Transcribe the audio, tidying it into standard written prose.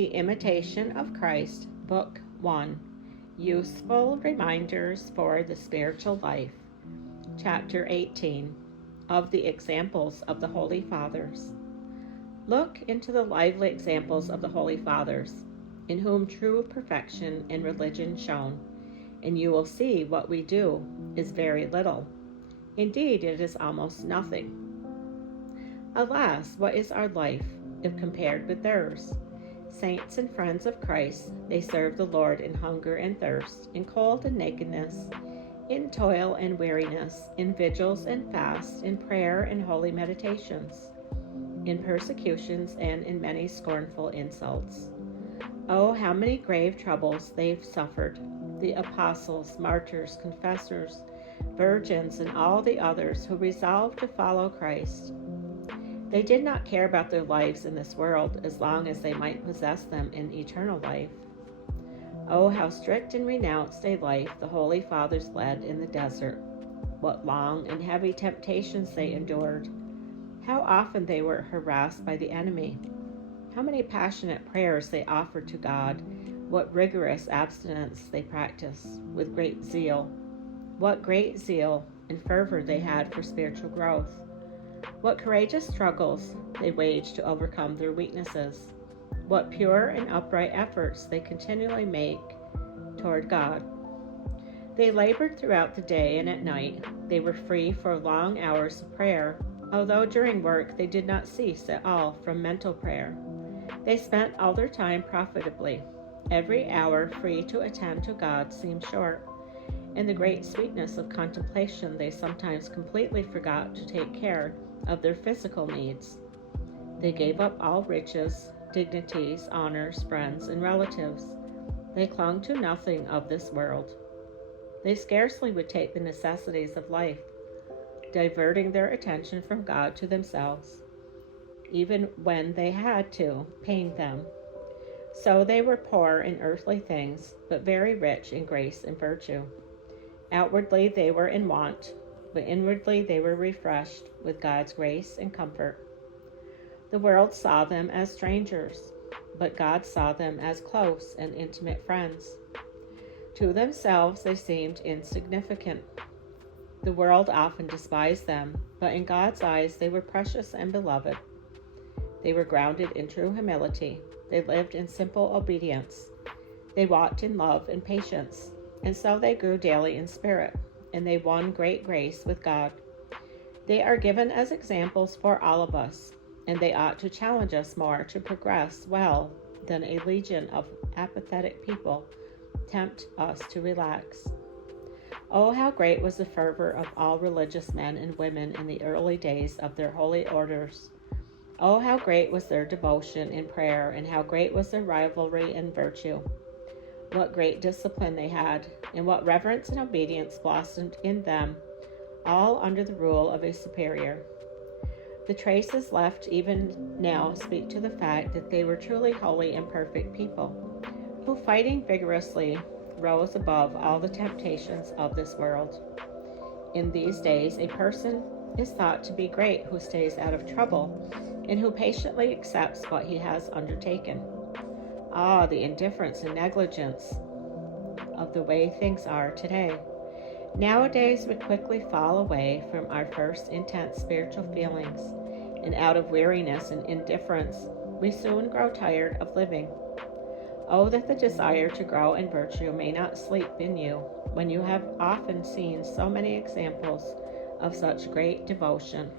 The Imitation of Christ, Book 1, Useful Reminders for the Spiritual Life, Chapter 18, of the Examples of the Holy Fathers. Look into the lively examples of the Holy Fathers, in whom true perfection in religion shone, and you will see what we do is very little. Indeed, it is almost nothing. Alas, what is our life, if compared with theirs? Saints and friends of Christ, they serve the Lord in hunger and thirst, in cold and nakedness, in toil and weariness, in vigils and fasts, in prayer and holy meditations, in persecutions and in many scornful insults. Oh, how many grave troubles they've suffered, the apostles, martyrs, confessors, virgins, and all the others who resolved to follow Christ. They did not care about their lives in this world as long as they might possess them in eternal life. Oh, how strict and renounced a life the Holy Fathers led in the desert. What long and heavy temptations they endured. How often they were harassed by the enemy. How many passionate prayers they offered to God. What rigorous abstinence they practiced with great zeal. What great zeal and fervor they had for spiritual growth. What courageous struggles they waged to overcome their weaknesses. What pure and upright efforts they continually make toward God. They labored throughout the day and at night. They were free for long hours of prayer, although during work they did not cease at all from mental prayer. They spent all their time profitably. Every hour free to attend to God seemed short. In the great sweetness of contemplation, they sometimes completely forgot to take care of their physical needs. They gave up all riches, dignities, honors, friends, and relatives. They clung to nothing of this world. They scarcely would take the necessities of life, diverting their attention from God to themselves, even when they had to pain them. So they were poor in earthly things, but very rich in grace and virtue. Outwardly they were in want, but inwardly they were refreshed with God's grace and comfort. The world saw them as strangers, but God saw them as close and intimate friends. To themselves they seemed insignificant. The world often despised them, but in God's eyes they were precious and beloved. They were grounded in true humility. They lived in simple obedience. They walked in love and patience, and so they grew daily in spirit, and they won great grace with God. They are given as examples for all of us, and they ought to challenge us more to progress well than a legion of apathetic people tempt us to relax. Oh, how great was the fervor of all religious men and women in the early days of their holy orders. Oh, how great was their devotion in prayer, and how great was their rivalry in virtue. What great discipline they had, and what reverence and obedience blossomed in them, all under the rule of a superior. The traces left even now speak to the fact that they were truly holy and perfect people, who, fighting vigorously, rose above all the temptations of this world. In these days, a person is thought to be great who stays out of trouble, and who patiently accepts what he has undertaken. Ah, the indifference and negligence of the way things are today. Nowadays, we quickly fall away from our first intense spiritual feelings, and out of weariness and indifference, we soon grow tired of living. Oh, that the desire to grow in virtue may not sleep in you, when you have often seen so many examples of such great devotion.